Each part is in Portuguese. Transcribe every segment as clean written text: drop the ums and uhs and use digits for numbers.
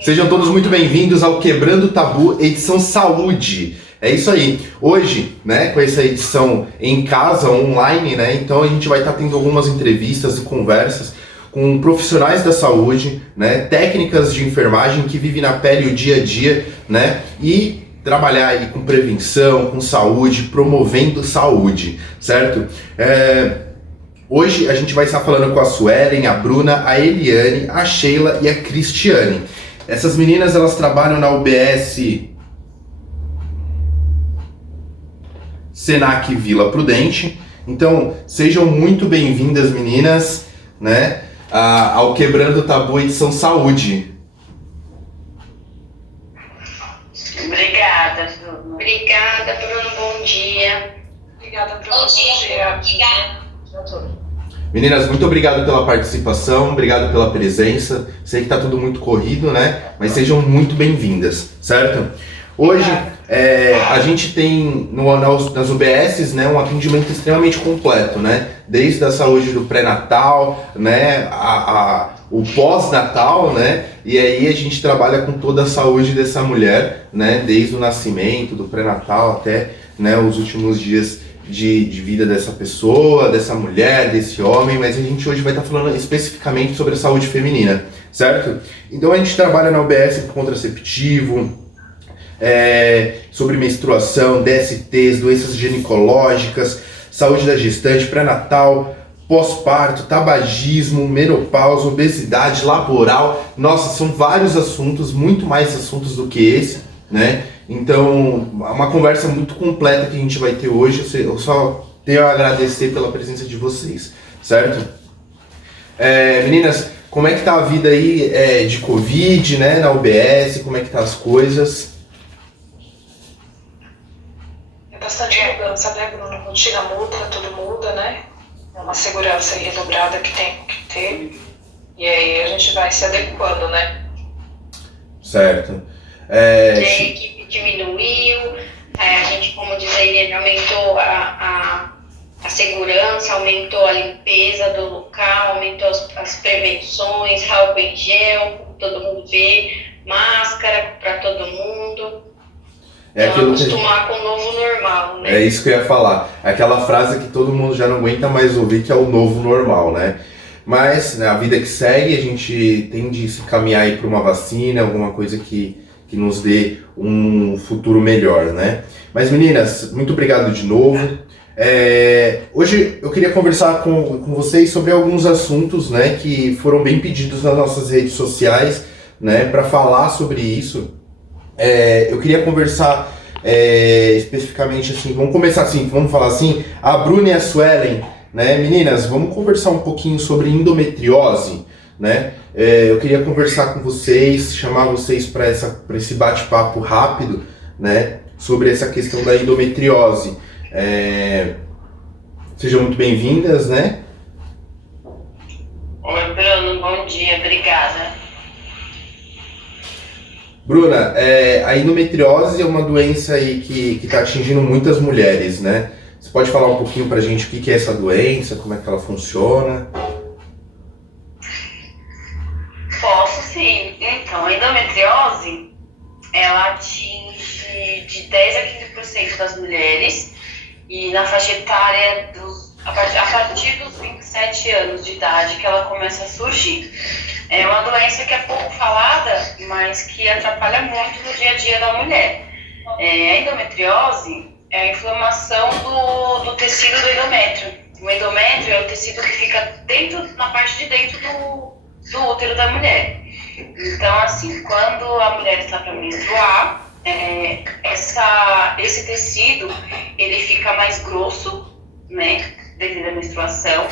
Sejam todos muito bem-vindos ao Quebrando o Tabu, edição Saúde. É isso aí. Hoje, né, com essa edição em casa, online, né, então a gente vai estar tendo algumas entrevistas e conversas com profissionais da saúde, né, técnicas de enfermagem que vivem na pele o dia a dia, né, e trabalhar aí com prevenção, com saúde, promovendo saúde, certo? Hoje a gente vai estar falando com a Suelen, a Bruna, a Eliane, a Sheila e a Cristiane. Essas meninas, elas trabalham na UBS Senac Vila Prudente. Então, sejam muito bem-vindas, meninas, né, ao Quebrando o Tabu edição Saúde. Obrigada, Bruno. Obrigada, Bruno. Bom dia. Obrigada, Bruno. Bom dia. Meninas, muito obrigado pela participação, obrigado pela presença. Sei que tá tudo muito corrido, né? Mas sejam muito bem-vindas, certo? Hoje a gente tem nas UBSs, né, um atendimento extremamente completo, né? Desde a saúde do pré-natal, né, o pós-natal, né? E aí a gente trabalha com toda a saúde dessa mulher, né? Desde o nascimento, do pré-natal até, né, os últimos dias de vida dessa pessoa, dessa mulher, desse homem, mas a gente hoje vai estar falando especificamente sobre a saúde feminina, certo? Então a gente trabalha na UBS com contraceptivo, sobre menstruação, DSTs, doenças ginecológicas, saúde da gestante, pré-natal, pós-parto, tabagismo, menopausa, obesidade laboral. Nossa, são vários assuntos, muito mais assuntos do que esse, né? Então, é uma conversa muito completa que a gente vai ter hoje. Eu só tenho a agradecer pela presença de vocês, certo? Meninas, como é que tá a vida aí de Covid, né, na UBS? Como é que tá as coisas? É bastante mudança, né, Bruno? Rotina muda, tudo muda, né? É uma segurança aí redobrada que tem que ter. E aí a gente vai se adequando, né? Certo. A equipe diminuiu, a gente, como diz a Irene, aumentou a segurança, aumentou a limpeza do local, aumentou as prevenções, álcool em gel, como todo mundo vê, máscara para todo mundo. Então, acostumar com o novo normal, né? É isso que eu ia falar. Aquela frase que todo mundo já não aguenta mais ouvir, que é o novo normal, né? Mas, né, a vida que segue, a gente tende a se caminhar aí para uma vacina, alguma coisa que nos dê um futuro melhor, né? Mas, meninas, muito obrigado de novo. Hoje eu queria conversar com vocês sobre alguns assuntos, né, que foram bem pedidos nas nossas redes sociais, né, para falar sobre isso. Eu queria conversar especificamente assim, vamos começar assim, vamos falar assim, a Bruna e a Suelen, né? Meninas, vamos conversar um pouquinho sobre endometriose, né? Eu queria conversar com vocês, chamar vocês para esse bate-papo rápido, né, sobre essa questão da endometriose. Sejam muito bem-vindas, né? Oi, Bruno, bom dia, obrigada. Bruna, a endometriose é uma doença aí que está atingindo muitas mulheres, né? Você pode falar um pouquinho pra gente o que é essa doença, como é que ela funciona? Posso sim. Então, a endometriose, ela atinge de 10 a 15% das mulheres e na faixa etária a partir dos 27 anos de idade que ela começa a surgir. É uma doença que é pouco falada, mas que atrapalha muito no dia a dia da mulher. A endometriose é a inflamação do tecido do endométrio. O endométrio é o tecido que fica na parte de dentro do útero da mulher. Então, assim, quando a mulher está para menstruar, esse tecido ele fica mais grosso, né, devido à menstruação,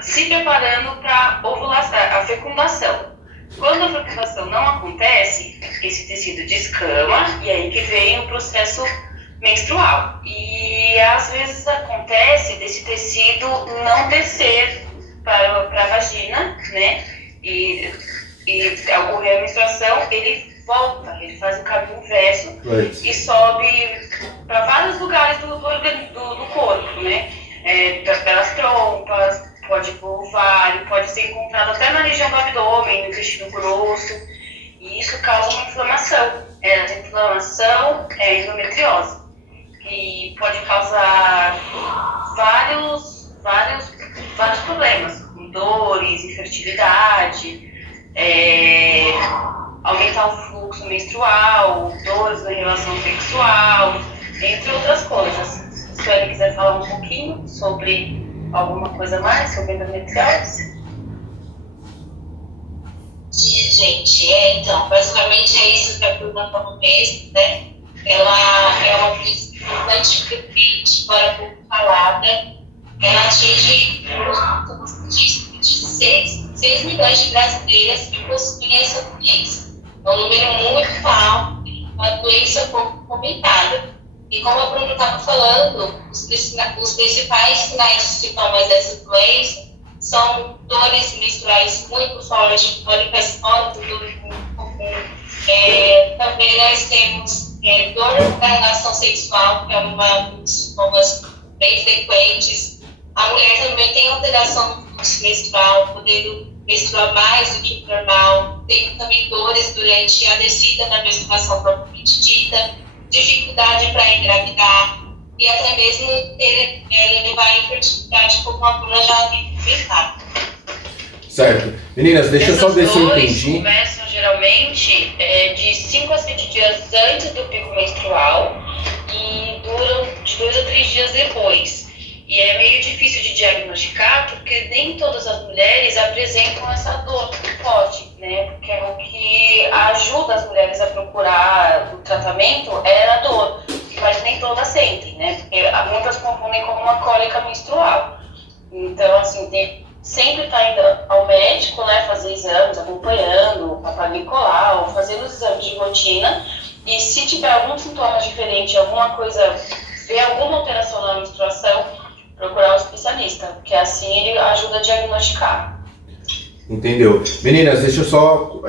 se preparando para a fecundação. Quando a fecundação não acontece, esse tecido descama e aí que vem o processo menstrual. E às vezes acontece desse tecido não descer para a vagina, né? E ocorrer a menstruação, ele volta, ele faz o caminho inverso e sobe para vários lugares do corpo, né? Pelas trompas, pode ir para o ovário, pode ser encontrado até na região do abdômen, no intestino grosso. E isso isso causa uma inflamação. A inflamação é a endometriose, que pode causar vários problemas, como dores, infertilidade, aumentar o fluxo menstrual, dores na relação sexual, entre outras coisas. Se a Sueli quiser falar um pouquinho sobre alguma coisa mais sobre endometriose. Sim, gente, então, basicamente é isso que a pergunta no mês, né? Ela é uma doença importante frequente, embora pouco falada. Ela atinge, como você disse, 26 milhões de brasileiras que possuem essa doença. É um número muito alto, uma doença pouco comentada. E como a Bruna estava falando, os principais sinais e sintomas dessa doença são dores menstruais muito fortes, cólicas fortes, dor muito comum. Também nós temos dor na relação sexual, que é uma dos sintomas bem frequentes. A mulher também tem alteração no fluxo menstrual, podendo menstruar mais do que o normal. Tem também dores durante a descida da menstruação propriamente dita, dificuldade para engravidar e até mesmo levar a infertilidade, como a Bruna já havia comentado. Certo. Meninas, deixa eu só ver se eu entendi. Essas dores começam geralmente de 5 a 7 dias antes do pico menstrual e duram de 2 a 3 dias depois. E é meio difícil de diagnosticar porque nem todas as mulheres apresentam essa dor forte, né? Porque o que ajuda as mulheres a procurar o tratamento é a dor, mas nem todas sentem, né? Porque muitas confundem como uma cólica menstrual. Então, assim, sempre tá indo ao médico, né? Fazer exames, acompanhando, Papa Nicolau, fazendo os exames de rotina. E se tiver algum sintoma diferente, alguma coisa, ver alguma alteração na menstruação, procurar um especialista, porque assim ele ajuda a diagnosticar. Entendeu? Meninas, deixa eu só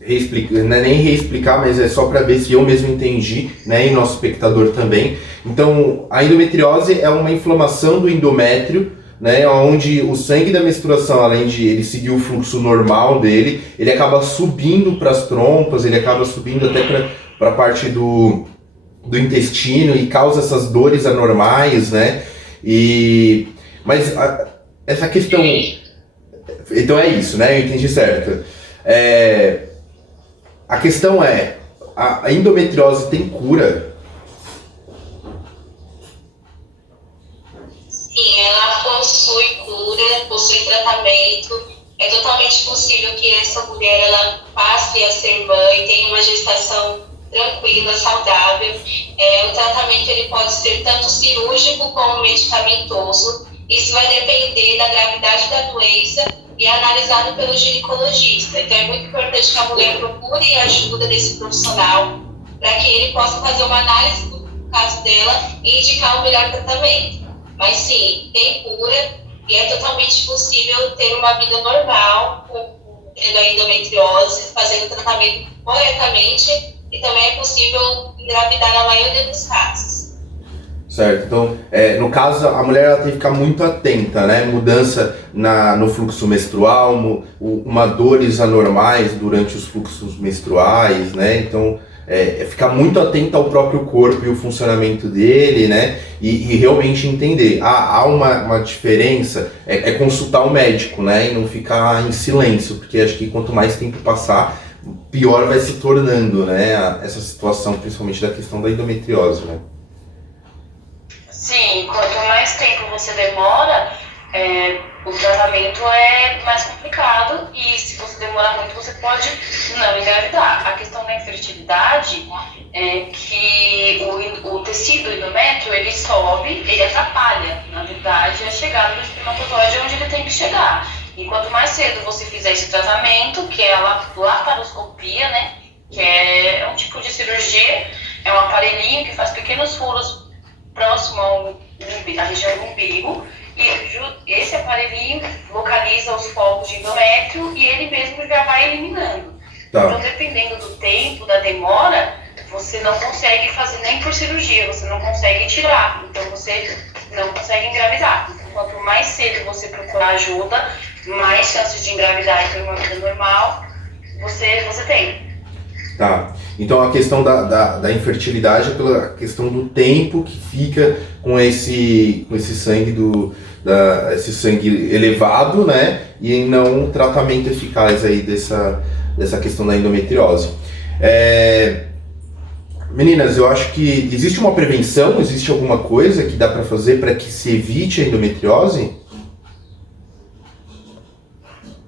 reexplicar, não é nem reexplicar, mas é só para ver se eu mesmo entendi, né, e nosso espectador também. Então, a endometriose é uma inflamação do endométrio, né, onde o sangue da menstruação, além de ele seguir o fluxo normal dele, ele acaba subindo para as trompas, ele acaba subindo até para a parte do intestino e causa essas dores anormais, né? Mas essa questão... Então é isso, né? Eu entendi certo. A questão é, a endometriose tem cura? Sim, ela possui cura, possui tratamento. É totalmente possível que essa mulher ela passe a ser mãe, tenha uma gestação tranquila, saudável. O tratamento ele pode ser tanto cirúrgico como medicamentoso. Isso vai depender da gravidade da doença e é analisado pelo ginecologista. Então é muito importante que a mulher procure a ajuda desse profissional para que ele possa fazer uma análise do caso dela e indicar o melhor tratamento. Mas sim, tem cura e é totalmente possível ter uma vida normal tendo a endometriose, fazendo o tratamento corretamente. E também é possível engravidar na maioria dos casos. Certo, então, no caso, a mulher ela tem que ficar muito atenta, né? Mudança no fluxo menstrual, dores anormais durante os fluxos menstruais, né? Então, ficar muito atenta ao próprio corpo e o funcionamento dele, né? E realmente entender. Há uma diferença, consultar o médico, né? E não ficar em silêncio, porque acho que quanto mais tempo passar, pior vai se tornando, né, essa situação, principalmente da questão da endometriose, né? Sim, quanto mais tempo você demora, o tratamento é mais complicado e se você demorar muito, você pode não engravidar. A questão da infertilidade é que o tecido endométrio, ele sobe, ele atrapalha, na verdade, a chegada do espermatozoide onde ele tem que chegar. E quanto mais cedo você fizer esse tratamento, que é a laparoscopia, né, que é um tipo de cirurgia, é um aparelhinho que faz pequenos furos próximo à região do umbigo, e esse aparelhinho localiza os focos de endométrio e ele mesmo já vai eliminando. Tá. Então, dependendo do tempo, da demora, você não consegue fazer nem por cirurgia, você não consegue tirar, então você não consegue engravidar. Então, quanto mais cedo você procurar ajuda, mais chances de engravidar e ter uma vida normal você tem. Tá. Então a questão da infertilidade é pela questão do tempo que fica com esse sangue esse sangue elevado, né? E não um tratamento eficaz aí dessa questão da endometriose. Meninas, eu acho que existe uma prevenção, existe alguma coisa que dá para fazer para que se evite a endometriose?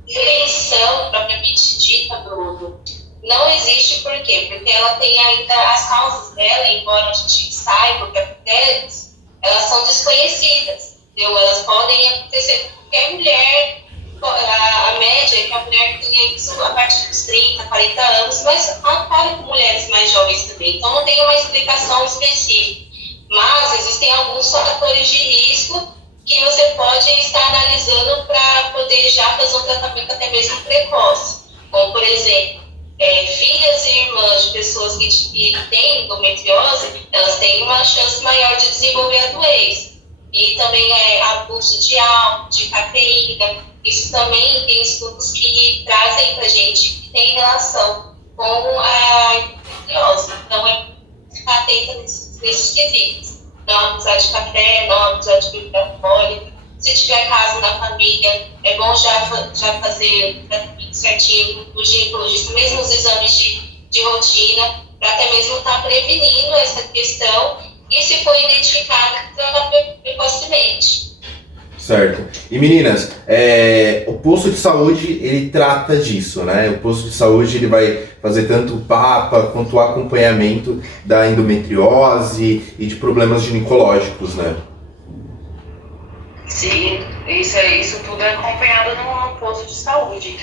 Prevenção, propriamente dita, Bruno, não existe. Por quê? Porque ela tem ainda as causas dela, embora a gente saiba que acontece, elas são desconhecidas, entendeu? Elas podem acontecer com qualquer mulher. A média é que a mulher tenha isso a partir dos 30, 40 anos, mas ocorre com mulheres mais jovens também. Então não tem uma explicação específica. Mas existem alguns fatores de risco que você pode estar analisando para poder já fazer um tratamento até mesmo precoce. Como, por exemplo, filhas e irmãs de pessoas que têm endometriose, elas têm uma chance maior de desenvolver a doença. E também abuso de álcool, de cafeína. Isso também tem estudos que trazem para a gente que tem relação com a endometriose. Então, ficar atenta nesses quesitos. Não abusar de café, não abusar de bebida alcoólica. Se tiver caso na família, é bom já fazer o tratamento certinho do ginecologista, mesmo os exames de rotina, para até mesmo estar prevenindo essa questão e, se for identificado, tratar precocemente. Certo. E meninas, o posto de saúde, ele trata disso, né? O posto de saúde, ele vai fazer tanto o PAPA quanto o acompanhamento da endometriose e de problemas ginecológicos, né? Sim, isso tudo é acompanhado no posto de saúde.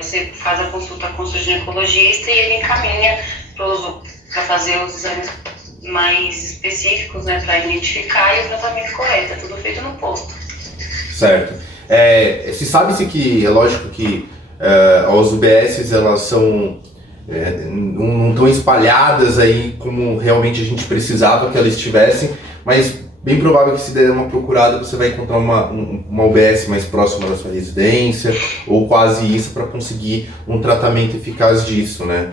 Você faz a consulta com o seu ginecologista e ele encaminha para fazer os exames mais específicos, né, para identificar e o tratamento correto. É tudo feito no posto. Certo. Se sabe-se que, é lógico que as UBSs, elas são não estão espalhadas aí como realmente a gente precisava que elas estivessem, mas bem provável que, se der uma procurada, você vai encontrar uma UBS mais próxima da sua residência, ou quase isso, para conseguir um tratamento eficaz disso, né?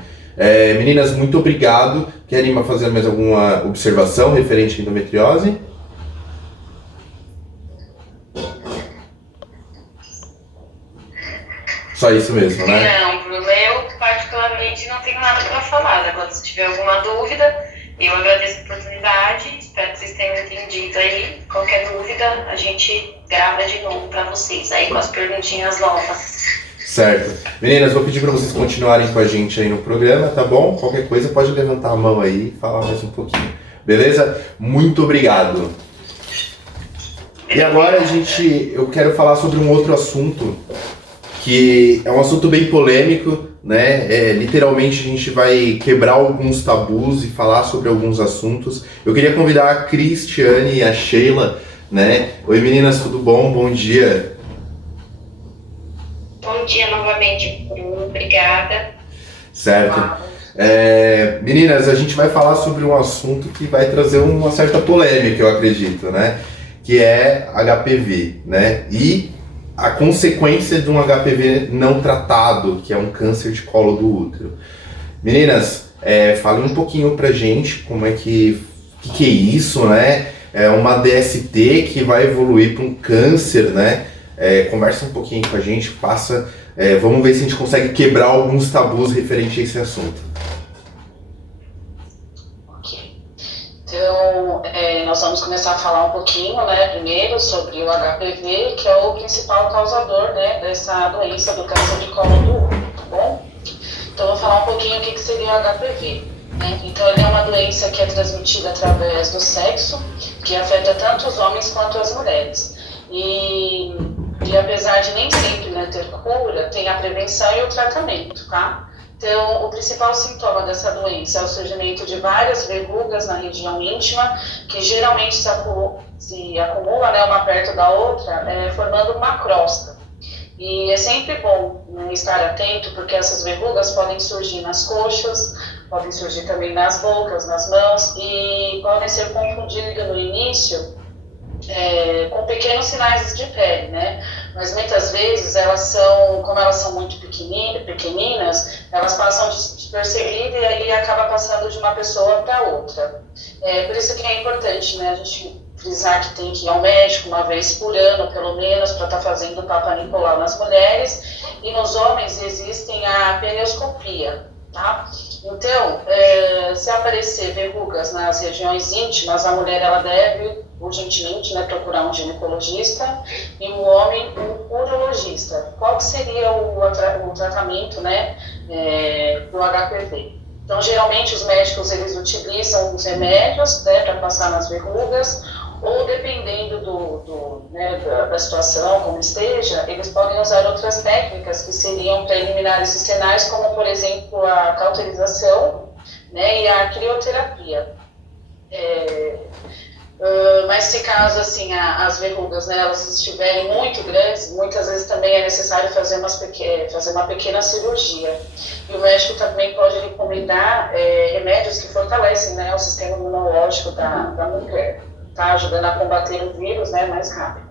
Meninas, muito obrigado. Querem fazer mais alguma observação referente à endometriose? Só isso mesmo, né? Não, Bruno, eu particularmente não tenho nada para falar. Agora, se tiver alguma dúvida, eu agradeço a oportunidade, espero que vocês tenham entendido aí. Qualquer dúvida, a gente grava de novo para vocês aí com as perguntinhas novas. Certo. Meninas, vou pedir para vocês continuarem com a gente aí no programa, tá bom? Qualquer coisa pode levantar a mão aí e falar mais um pouquinho. Beleza? Muito obrigado. E agora eu quero falar sobre um outro assunto, que é um assunto bem polêmico, né? Literalmente a gente vai quebrar alguns tabus e falar sobre alguns assuntos. Eu queria convidar a Cristiane e a Sheila, né? Oi meninas, tudo bom? Bom dia. Bom dia novamente, Bruno. Obrigada. Certo. Meninas, a gente vai falar sobre um assunto que vai trazer uma certa polêmica, eu acredito, né? Que é HPV, né? E a consequência de um HPV não tratado, que é um câncer de colo do útero. Meninas, falem um pouquinho pra gente como é que é isso, né? É uma DST que vai evoluir para um câncer, né? Conversa um pouquinho com a gente, vamos ver se a gente consegue quebrar alguns tabus referente a esse assunto. Ok. Então, nós vamos começar a falar um pouquinho, né, primeiro sobre o HPV, que é o principal causador, né, dessa doença do câncer de colo do útero, tá bom? Então, eu vou falar um pouquinho o que seria o HPV. Né? Então, ele é uma doença que é transmitida através do sexo, que afeta tanto os homens quanto as mulheres. E apesar de nem sempre, né, ter cura, tem a prevenção e o tratamento, tá? Então, o principal sintoma dessa doença é o surgimento de várias verrugas na região íntima, que geralmente se acumula, né, uma perto da outra, formando uma crosta. E é sempre bom, né, estar atento, porque essas verrugas podem surgir nas coxas, podem surgir também nas bocas, nas mãos, e podem ser confundidas no início com pequenos sinais de pele, né? Mas muitas vezes elas são, como elas são muito pequeninas, elas passam despercebidas e aí acaba passando de uma pessoa para outra. Por isso que é importante, né, a gente frisar que tem que ir ao médico uma vez por ano, pelo menos, para estar fazendo o Papa Nicolau nas mulheres, e nos homens existem a penioscopia, tá? Então, se aparecer verrugas nas regiões íntimas, a mulher ela deve urgentemente, né, procurar um ginecologista, e o homem um urologista. Qual que seria o tratamento, né, do HPV? Então, geralmente os médicos eles utilizam os remédios, né, para passar nas verrugas, ou dependendo da situação, como esteja, eles podem usar outras técnicas que seriam preliminares e sinais, como, por exemplo, a cauterização, né, e a crioterapia. Mas se caso assim, as verrugas, né, elas estiverem muito grandes, muitas vezes também é necessário fazer uma pequena cirurgia. E o médico também pode recomendar remédios que fortalecem, né, o sistema imunológico da mulher, tá? Ajudando a combater o vírus, né, mais rápido.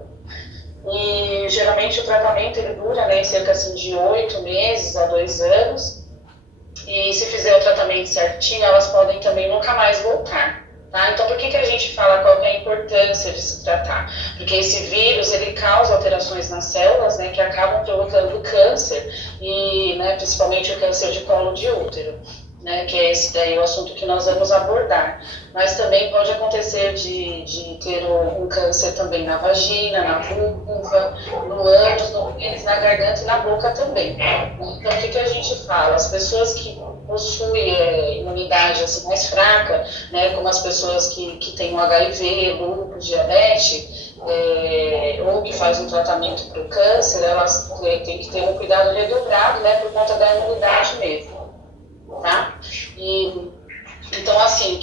E geralmente o tratamento ele dura, né, cerca assim, de 8 meses a 2 anos. E se fizer o tratamento certinho, elas podem também nunca mais voltar. Tá? Então, por que a gente fala qual que é a importância de se tratar? Porque esse vírus, ele causa alterações nas células, né, que acabam provocando câncer, e, né, principalmente o câncer de colo de útero, né, que é esse daí o assunto que nós vamos abordar. Mas também pode acontecer de ter um câncer também na vagina, na vulva, no ânus, no pênis, na garganta e na boca também. Então, o que a gente fala? As pessoas que possuem imunidade assim, mais fraca, né, como as pessoas que têm o HIV, lúpus, diabetes, ou que fazem um tratamento para o câncer, elas têm que ter um cuidado redobrado, né, por conta da imunidade mesmo. Tá? Então, assim,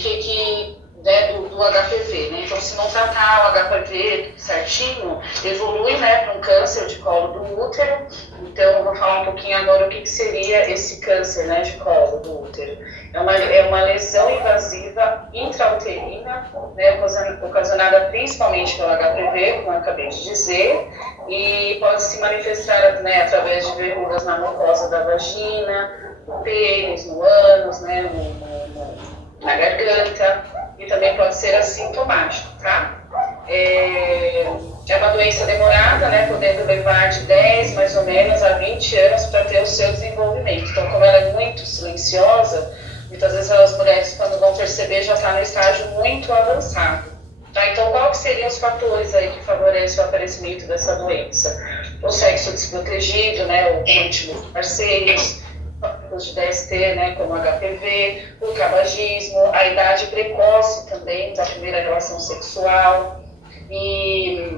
né, do HPV, né? Então, se não tratar o HPV certinho, evolui, né, para um câncer de colo do útero. Então, eu vou falar um pouquinho agora o que seria esse câncer, né, de colo do útero. É uma lesão invasiva intrauterina, né, ocasionada principalmente pelo HPV, como eu acabei de dizer, e pode se manifestar, né, através de verrugas na mucosa da vagina, no pênis, no ânus, né, na garganta, e também pode ser assintomático, tá? É uma doença demorada, né, podendo levar de 10 mais ou menos a 20 anos para ter o seu desenvolvimento. Então, como ela é muito silenciosa, muitas vezes as mulheres, quando vão perceber, já está no estágio muito avançado. Tá? Então, quais seriam os fatores aí que favorecem o aparecimento dessa doença? O sexo desprotegido, né, o íntimo parceiros, de DST, né, como HPV, o tabagismo, a idade precoce também da primeira relação sexual e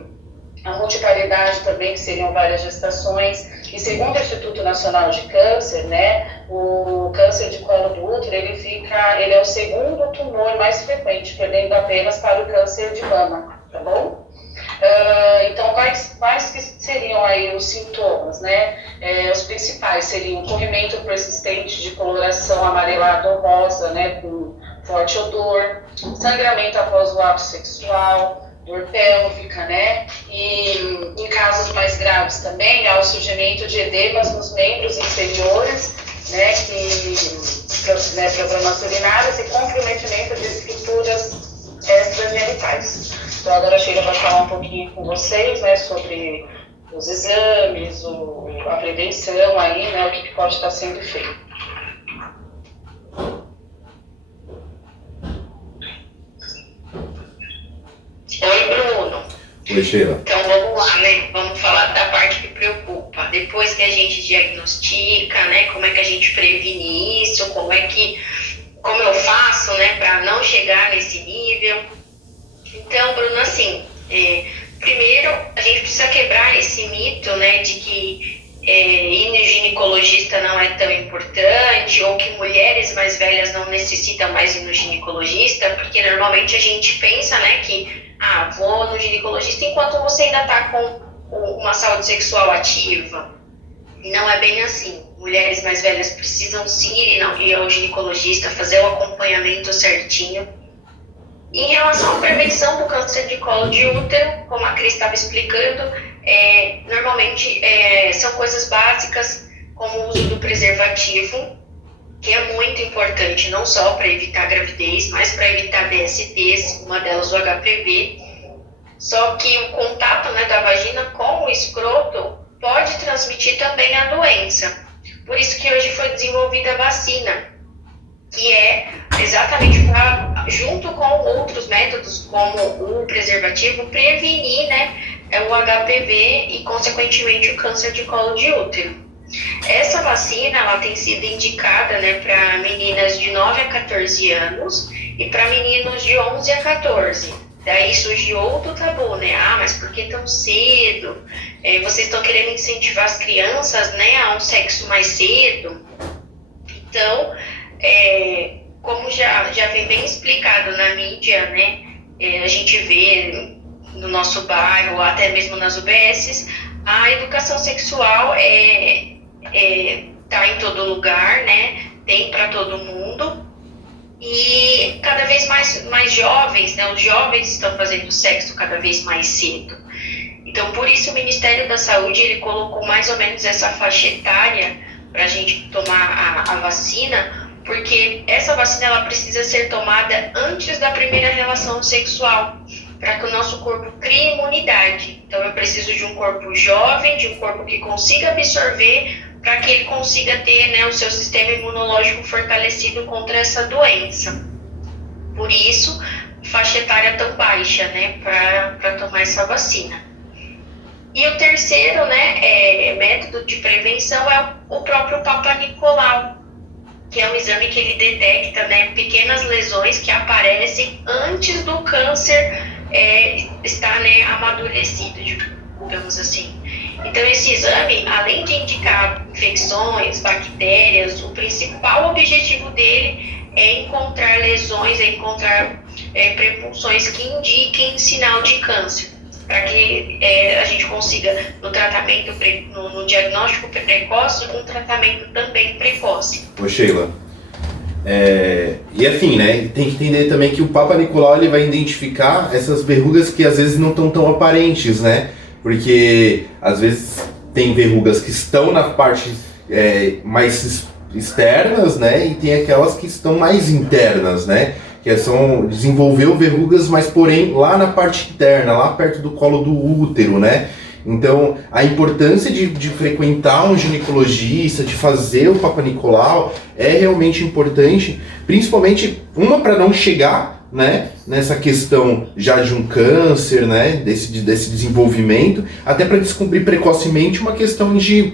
a multiparidade também, que seriam várias gestações. E segundo o Instituto Nacional de Câncer, né, o câncer de colo do útero, ele é o segundo tumor mais frequente, perdendo apenas para o câncer de mama, tá bom? Então, quais que seriam aí os sintomas, né? Os principais seriam corrimento persistente de coloração amarelada ou rosa, né, com forte odor, sangramento após o ato sexual, dor pélvica, né? E em casos mais graves também, há o surgimento de edemas nos membros inferiores, né, problemas urinários e comprometimento de estruturas extragenitais. Então, agora a Sheila vai falar um pouquinho com vocês, né, sobre os exames, a prevenção aí, né, o que pode estar sendo feito. Oi, Bruno. Oi, Sheila. Então, vamos lá, né, vamos falar da parte que preocupa. Depois que a gente diagnostica, né, como é que a gente previne isso, como eu faço, né, para não chegar nesse nível. Então, Bruno, assim, primeiro a gente precisa quebrar esse mito, né, de que ir no ginecologista não é tão importante, ou que mulheres mais velhas não necessitam mais ir no ginecologista, porque normalmente a gente pensa, né, que vou no ginecologista enquanto você ainda está com uma saúde sexual ativa. E não é bem assim. Mulheres mais velhas precisam sim ir ao ginecologista, fazer o acompanhamento certinho, Em relação à prevenção do câncer de colo de útero, como a Cris estava explicando, normalmente são coisas básicas, como o uso do preservativo, que é muito importante, não só para evitar gravidez, mas para evitar DSTs, uma delas o HPV. Só que o contato, né, da vagina com o escroto pode transmitir também a doença. Por isso que hoje foi desenvolvida a vacina, que é exatamente para, junto com outros métodos, como o preservativo, prevenir, né, o HPV e, consequentemente, o câncer de colo de útero. Essa vacina, ela tem sido indicada, né, para meninas de 9 a 14 anos e para meninos de 11 a 14. Daí surge outro tabu, né? Ah, mas por que tão cedo? Vocês estão querendo incentivar as crianças, né, a um sexo mais cedo? Então, como já vem bem explicado na mídia, né, a gente vê no nosso bairro, ou até mesmo nas UBSs, a educação sexual tá em todo lugar, né, tem para todo mundo, e cada vez mais jovens, né, os jovens estão fazendo sexo cada vez mais cedo. Então, por isso o Ministério da Saúde, ele colocou mais ou menos essa faixa etária para a gente tomar a vacina, porque essa vacina, ela precisa ser tomada antes da primeira relação sexual, para que o nosso corpo crie imunidade. Então, eu preciso de um corpo jovem, de um corpo que consiga absorver, para que ele consiga ter, né, o seu sistema imunológico fortalecido contra essa doença. Por isso, faixa etária tão baixa, né, para tomar essa vacina. E o terceiro, né, método de prevenção é o próprio Papa Nicolau, que é um exame que ele detecta, né, pequenas lesões que aparecem antes do câncer estar, né, amadurecido, digamos assim. Então, esse exame, além de indicar infecções, bactérias, o principal objetivo dele é encontrar lesões, é encontrar prepulsões que indiquem sinal de câncer, para que a gente consiga, no tratamento, no diagnóstico precoce, um tratamento também precoce. Ô Sheila, e assim, né, tem que entender também que o Papa Nicolau, ele vai identificar essas verrugas que às vezes não estão tão aparentes, né? Porque às vezes tem verrugas que estão na parte mais externas, né? E tem aquelas que estão mais internas, né? Que desenvolveu verrugas, mas porém lá na parte interna, lá perto do colo do útero, né? Então, a importância de frequentar um ginecologista, de fazer o Papa Nicolau, é realmente importante, principalmente, para não chegar, né, nessa questão já de um câncer, né, desse desenvolvimento, até para descobrir precocemente uma questão de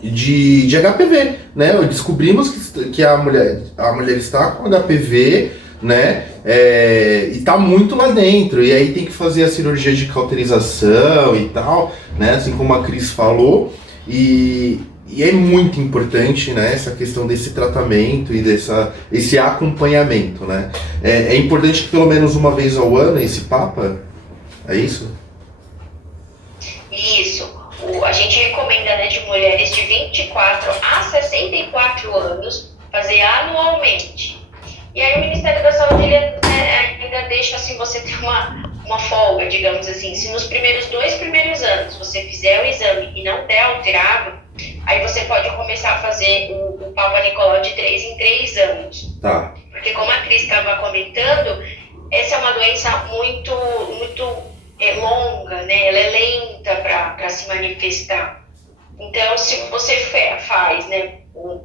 HPV, né? Descobrimos que a mulher está com HPV, né, e está muito lá dentro, e aí tem que fazer a cirurgia de cauterização e tal, né, assim como a Cris falou, e é muito importante, né, essa questão desse tratamento e esse acompanhamento, né. É importante que pelo menos uma vez ao ano esse Papa, é isso? Isso. A gente recomenda, né, de mulheres de 24 a 64 anos fazer anualmente. E aí o Ministério da Saúde ainda deixa assim, você ter uma folga, digamos assim. Se nos dois primeiros anos você fizer o exame e não der alterado, aí você pode começar a fazer o Papa Nicolau de 3 em 3 anos. Tá. Porque como a Cris estava comentando, essa é uma doença muito, muito longa, né? Ela é lenta para se manifestar. Então, se você faz, né,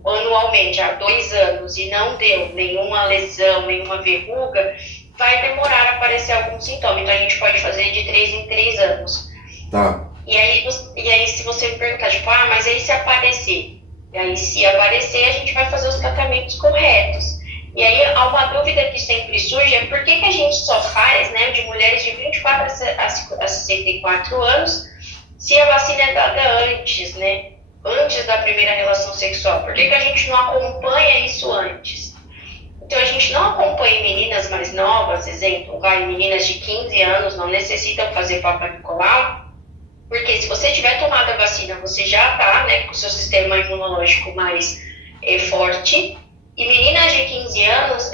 anualmente há 2 anos e não deu nenhuma lesão, nenhuma verruga, vai demorar a aparecer algum sintoma. Então, a gente pode fazer de 3 em 3 anos. Tá. E aí, se você me perguntar, tipo, mas aí se aparecer? E aí, se aparecer, a gente vai fazer os tratamentos corretos. E aí, uma dúvida que sempre surge é por que a gente só faz, né, de mulheres de 24 a 64 anos, se a vacina é dada antes, né? Antes da primeira relação sexual. Por que a gente não acompanha isso antes? Então, a gente não acompanha meninas mais novas, exemplo, meninas de 15 anos não necessitam fazer Papa Nicolau, porque se você tiver tomado a vacina, você já está, né, com o seu sistema imunológico mais forte, E meninas de 15 anos,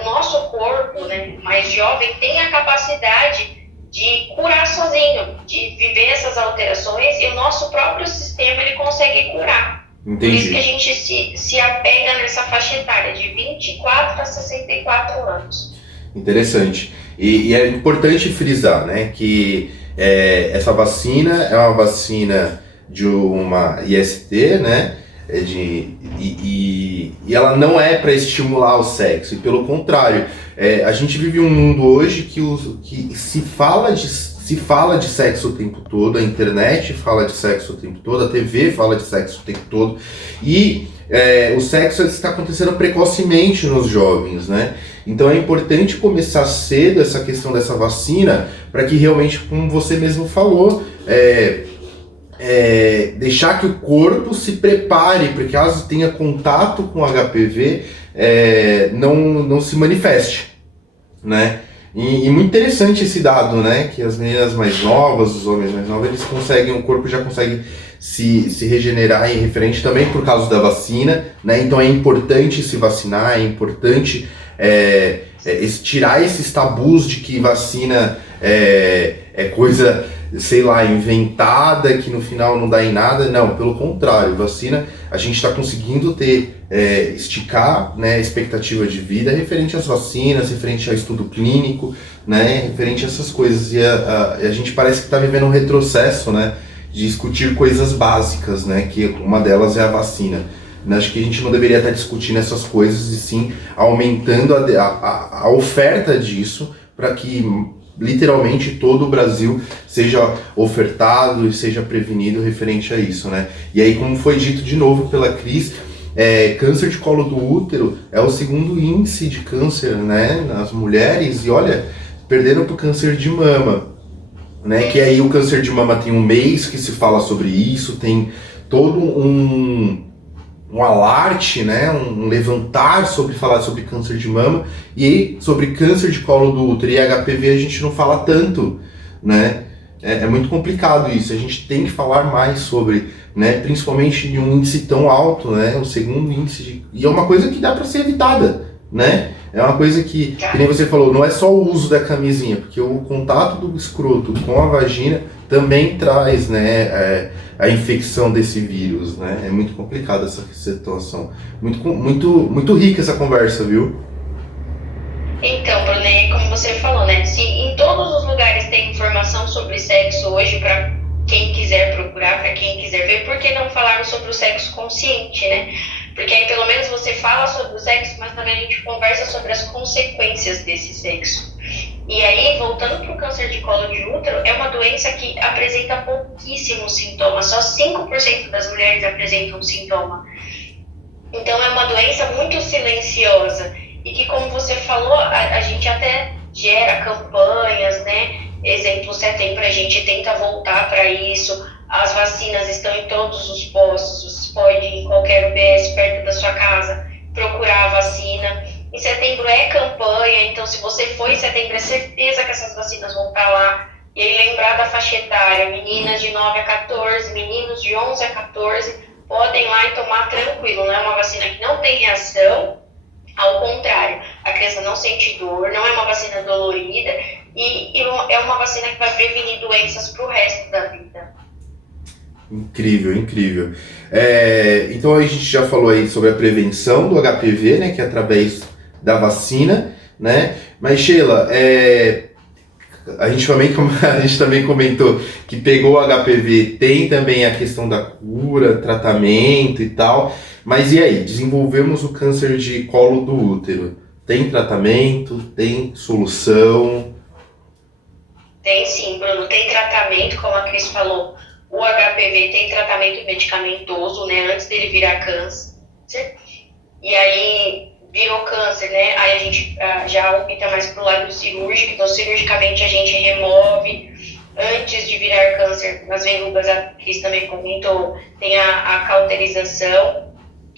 o nosso corpo, né, mais jovem, tem a capacidade de curar sozinho, de viver essas alterações, e o nosso próprio sistema ele consegue curar. Entendi. Por isso que a gente se apega nessa faixa etária, de 24 a 64 anos. Interessante. E é importante frisar, né, que essa vacina é uma vacina de uma IST, né, e ela não é para estimular o sexo, e pelo contrário, a gente vive um mundo hoje que se fala de sexo o tempo todo, a internet fala de sexo o tempo todo, a TV fala de sexo o tempo todo, e o sexo está acontecendo precocemente nos jovens, né? Então é importante começar cedo essa questão dessa vacina, para que realmente, como você mesmo falou, deixar que o corpo se prepare, para que caso tenha contato com HPV, não se manifeste, né? E muito interessante esse dado, né? Que as meninas mais novas, os homens mais novos, eles conseguem, o corpo já consegue se regenerar em referente também por causa da vacina, né? Então é importante se vacinar, é importante tirar esses tabus de que vacina é coisa, sei lá, inventada, que no final não dá em nada. Não, pelo contrário, vacina, a gente está conseguindo esticar, né, a expectativa de vida referente às vacinas, referente ao estudo clínico, né, referente a essas coisas. E a gente parece que está vivendo um retrocesso, né, de discutir coisas básicas, né, que uma delas é a vacina. Acho que a gente não deveria estar discutindo essas coisas, e sim aumentando a oferta disso, para que literalmente todo o Brasil seja ofertado e seja prevenido referente a isso, né? E aí, como foi dito de novo pela Cris, câncer de colo do útero é o segundo índice de câncer, né, nas mulheres, e olha, perderam para o câncer de mama, né? Que aí o câncer de mama tem um mês que se fala sobre isso, tem todo um alarte, né, um levantar sobre falar sobre câncer de mama, e sobre câncer de colo do útero e HPV a gente não fala tanto, né? É muito complicado isso, a gente tem que falar mais sobre, né, principalmente de um índice tão alto, né, o segundo índice, e é uma coisa que dá para ser evitada, né? É uma coisa que nem você falou, não é só o uso da camisinha, porque o contato do escroto com a vagina também traz, né, a infecção desse vírus, né? É muito complicada essa situação. Muito rica essa conversa, viu? Então, Brunet, como você falou, né? Se em todos os lugares tem informação sobre sexo hoje, para quem quiser procurar, para quem quiser ver, por que não falar sobre o sexo consciente, né? Porque aí pelo menos você fala sobre o sexo, mas também a gente conversa sobre as consequências desse sexo. E aí, voltando para o câncer de colo de útero, é uma doença que apresenta pouquíssimos sintomas, só 5% das mulheres apresentam sintoma. Então é uma doença muito silenciosa, e que, como você falou, a gente até gera campanhas, né? Exemplo, setembro a gente tenta voltar para isso, as vacinas estão em todos os postos, você pode ir em qualquer UBS perto da sua casa procurar a vacina. Em setembro é campanha, então se você for em setembro é certeza que essas vacinas vão estar lá. E aí lembrar da faixa etária, meninas de 9 a 14, meninos de 11 a 14, podem ir lá e tomar tranquilo, não é uma vacina que não tem reação, ao contrário, a criança não sente dor, não é uma vacina dolorida, e é uma vacina que vai prevenir doenças para o resto da vida. Incrível, incrível. Então a gente já falou aí sobre a prevenção do HPV, né, que é através da vacina, né? Mas Sheila, a gente também comentou que pegou o HPV, tem também a questão da cura, tratamento e tal. Mas e aí, desenvolvemos o câncer de colo do útero. Tem tratamento? Tem solução? Tem sim, Bruno. Tem tratamento, como a Cris falou. O HPV tem tratamento medicamentoso, né? Antes dele virar câncer. E aí virou câncer, né? Aí a gente já opta mais pro lado cirúrgico. Então, cirurgicamente, a gente remove. Antes de virar câncer, nas verrugas, a Cris também comentou, tem a cauterização.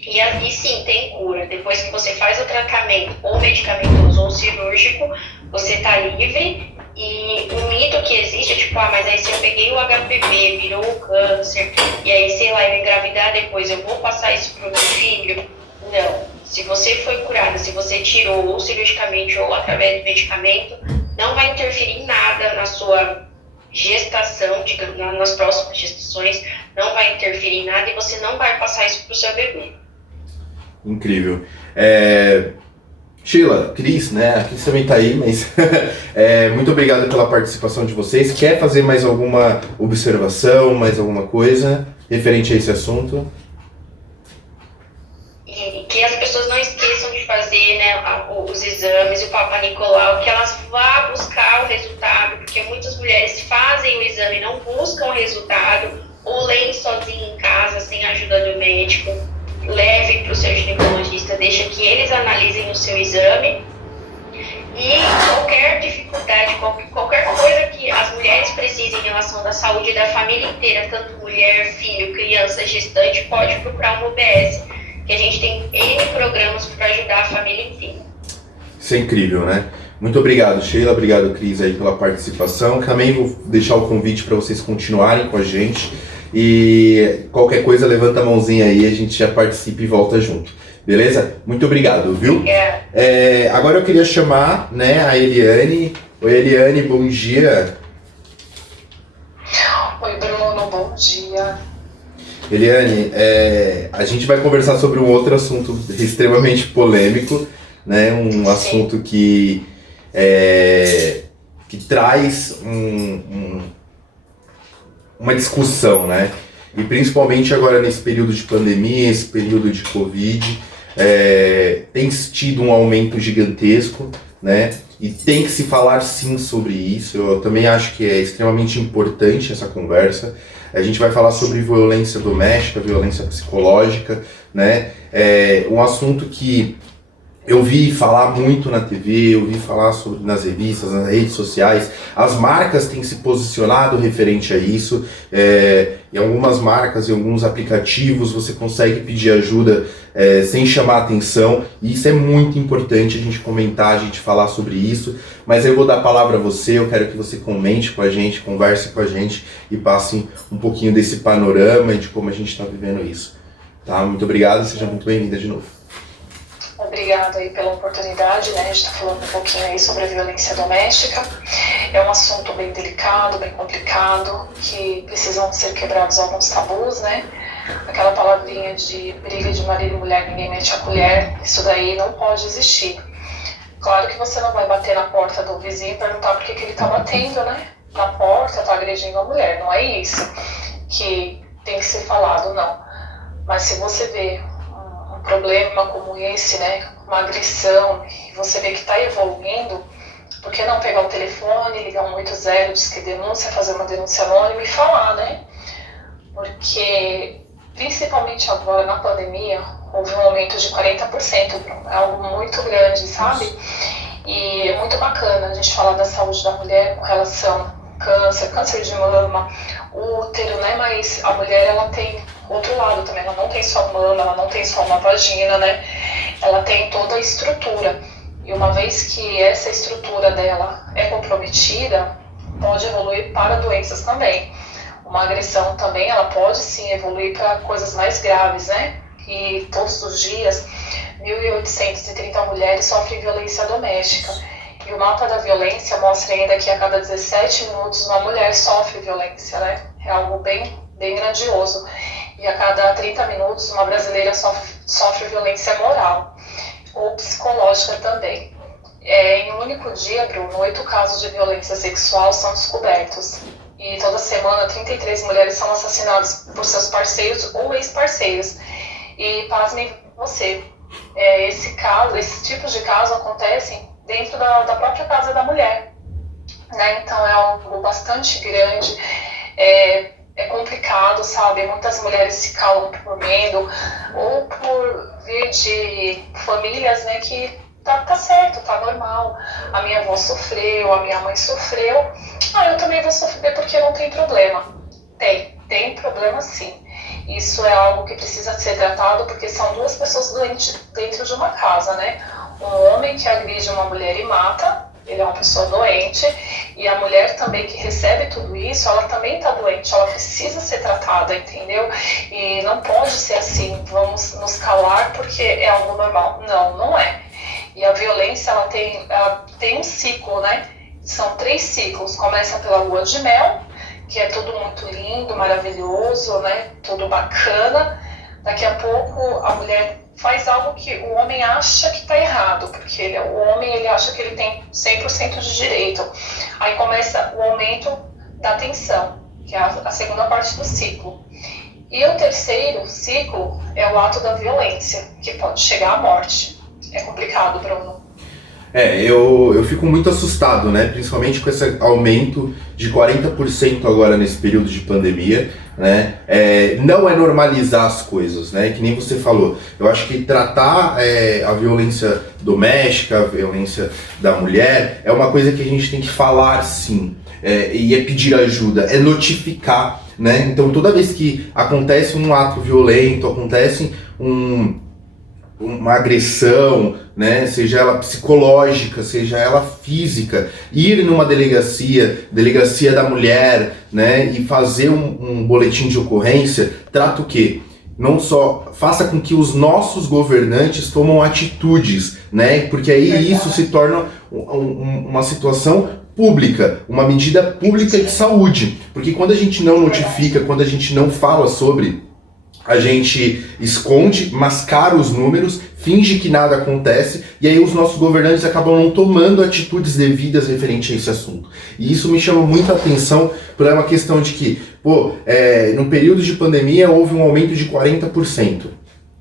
E sim, tem cura. Depois que você faz o tratamento, ou medicamentoso ou cirúrgico, você tá livre. E o mito que existe é tipo, mas aí se eu peguei o HPV, virou o câncer, e aí, sei lá, eu engravidar depois, eu vou passar isso pro meu filho? Não. Se você foi curada, se você tirou ou cirurgicamente ou através do medicamento, não vai interferir em nada na sua gestação, digamos, nas próximas gestações, não vai interferir em nada e você não vai passar isso para o seu bebê. Incrível. Sheila, Cris, né? A Cris também tá aí, mas muito obrigado pela participação de vocês. Quer fazer mais alguma observação, mais alguma coisa referente a esse assunto? E que as pessoas não esqueçam de fazer, né, os exames, o Papa Nicolau, que elas vá buscar o resultado, porque muitas mulheres fazem o exame e não buscam o resultado, ou leem sozinho em casa, sem a ajuda do médico. Leve para o seu ginecologista, deixa que eles analisem o seu exame. E qualquer dificuldade, qualquer coisa que as mulheres precisem em relação da saúde da família inteira, tanto mulher, filho, criança, gestante, pode procurar um UBS, que a gente tem N programas para ajudar a família inteira. Isso é incrível, né? Muito obrigado, Sheila. Obrigado, Cris, aí pela participação. Também vou deixar o convite para vocês continuarem com a gente. E qualquer coisa, levanta a mãozinha aí, a gente já participa e volta junto. Beleza? Muito obrigado, viu? Agora eu queria chamar, né, a Eliane. Oi, Eliane, bom dia. Oi, Bruno, bom dia. Eliane, a gente vai conversar sobre um outro assunto extremamente polêmico, né? Um assunto que traz uma discussão, né? E principalmente agora nesse período de pandemia, esse período de Covid, tem tido um aumento gigantesco, né? E tem que se falar sim sobre isso. Eu também acho que é extremamente importante essa conversa. A gente vai falar sobre violência doméstica, violência psicológica, né? Um assunto que eu vi falar muito na TV, eu vi falar sobre nas revistas, nas redes sociais. As marcas têm se posicionado referente a isso. Em algumas marcas, em alguns aplicativos, você consegue pedir ajuda sem chamar atenção. E isso é muito importante a gente comentar, a gente falar sobre isso. Mas eu vou dar a palavra a você, eu quero que você comente com a gente, converse com a gente e passe um pouquinho desse panorama e de como a gente está vivendo isso. Tá? Muito obrigado e seja muito bem-vinda de novo. Obrigada aí pela oportunidade, né? A gente está falando um pouquinho aí sobre a violência doméstica. É um assunto bem delicado, bem complicado, que precisam ser quebrados alguns tabus, né? Aquela palavrinha de briga de marido e mulher, ninguém mete a colher, isso daí não pode existir. Claro que você não vai bater na porta do vizinho e perguntar por que ele está batendo, né? Na porta, está agredindo a mulher, não é isso que tem que ser falado, não. Mas se você vê um problema como esse, né, uma agressão, e você vê que está evoluindo, por que não pegar o telefone, ligar 180, diz que denúncia, fazer uma denúncia anônima e falar, né? Porque, principalmente agora na pandemia, houve um aumento de 40%, é algo muito grande, sabe? E é muito bacana a gente falar da saúde da mulher com relação ao câncer de mama, útero, né? Mas a mulher, ela tem outro lado também, ela não tem só mama, ela não tem só uma vagina, né? Ela tem toda a estrutura. E uma vez que essa estrutura dela é comprometida, pode evoluir para doenças também. Uma agressão também, ela pode sim evoluir para coisas mais graves, né? E todos os dias, 1.830 mulheres sofrem violência doméstica. E o mapa da violência mostra ainda que a cada 17 minutos uma mulher sofre violência, né? É algo bem grandioso. E a cada 30 minutos uma brasileira sofre violência moral ou psicológica também. Em um único dia, Bruno, 8 casos de violência sexual são descobertos. E toda semana 33 mulheres são assassinadas por seus parceiros ou ex-parceiros. E pasmem você, esse tipo de caso acontecem dentro da própria casa da mulher, né? Então é algo bastante grande, é complicado, sabe? Muitas mulheres se calam por medo ou por vir de famílias, né, que tá certo, tá normal. A minha avó sofreu, a minha mãe sofreu, eu também vou sofrer porque não tem problema. Tem problema sim. Isso é algo que precisa ser tratado porque são duas pessoas doentes dentro de uma casa, né? Um homem que agride uma mulher e mata, ele é uma pessoa doente, e a mulher também que recebe tudo isso, ela também está doente, ela precisa ser tratada, entendeu? E não pode ser assim, vamos nos calar, por porque é algo normal. Não, não é. E a violência, ela tem um ciclo, né? São 3 ciclos. Começa pela lua de mel, que é tudo muito lindo, maravilhoso, né? Tudo bacana. Daqui a pouco a mulher faz algo que o homem acha que está errado, porque o homem ele acha que ele tem 100% de direito. Aí começa o aumento da tensão, que é a segunda parte do ciclo. E o terceiro ciclo é o ato da violência, que pode chegar à morte. É complicado, Bruno. Eu fico muito assustado, né? Principalmente com esse aumento de 40% agora nesse período de pandemia, né? Não é normalizar as coisas, né? Que nem você falou. Eu acho que tratar a violência doméstica, a violência da mulher, é uma coisa que a gente tem que falar sim. E é pedir ajuda, é notificar, né? Então toda vez que acontece um ato violento, acontece uma agressão, né, seja ela psicológica, seja ela física, ir numa delegacia da mulher, né, e fazer um boletim de ocorrência, trata o quê? Não só faça com que os nossos governantes tomam atitudes, né, porque aí isso se torna uma situação pública, uma medida pública de saúde, porque quando a gente não notifica, quando a gente não fala sobre, a gente esconde, mascara os números, finge que nada acontece, e aí os nossos governantes acabam não tomando atitudes devidas referente a esse assunto. E isso me chama muita atenção por uma questão de que, no período de pandemia houve um aumento de 40%.